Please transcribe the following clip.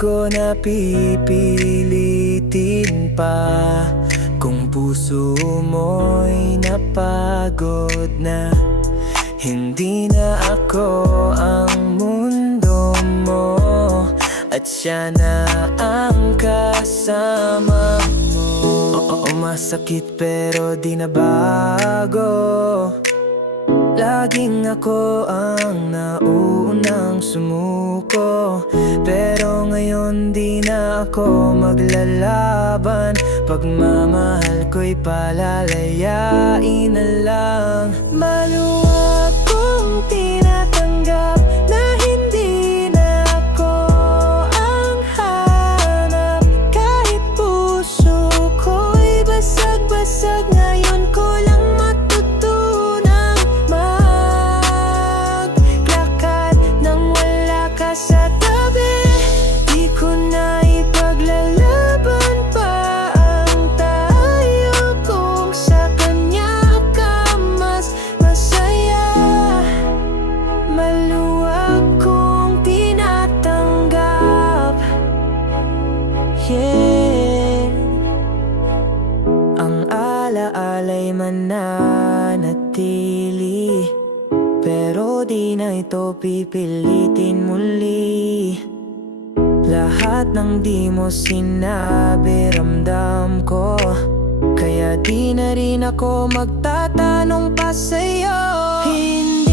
ko na pipilitin pa kung puso mo'y napagod na. Hindi na ako ang mundo mo at siya na ang kasama mo. Oo, masakit pero di na bago. Laging ako ang naunang sumuko, pero ngayon di na ako maglalaban. Pagmamahal ko'y palalayain na lang. Maluwag kong tinatanggap na hindi na ako ang hanap. Kahit puso ko'y basag-basag, ngayon ko lang matutunang maglakad nang wala ka sa tabi. Di ko na ipaglalaban pa ang tayo kung sa kanya ka mas masaya. Maluwag kong tinatanggap, yeah. Ang alaala'y mananatili, pero di na ito pipilitin muli. Lahat ng di mo sinabi ramdam ko, kaya di na rin ako magtatanong pa sa'yo. Hindi